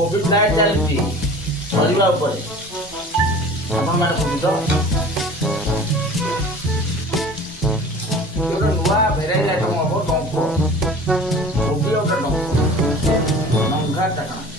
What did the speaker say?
Covid diet ଚାଲିଛି ସରିବା ଉପରେ ଆପଣମାନେ ବୁଝୁଛ ଗୋଟେ ନୂଆ ଭେରାଇଟି ଆଇଟମ୍ ହବ ଡଙ୍କ କୋବି ଗୋଟେ ଡଙ୍କ ନଙ୍ଗା ଚାଟଣା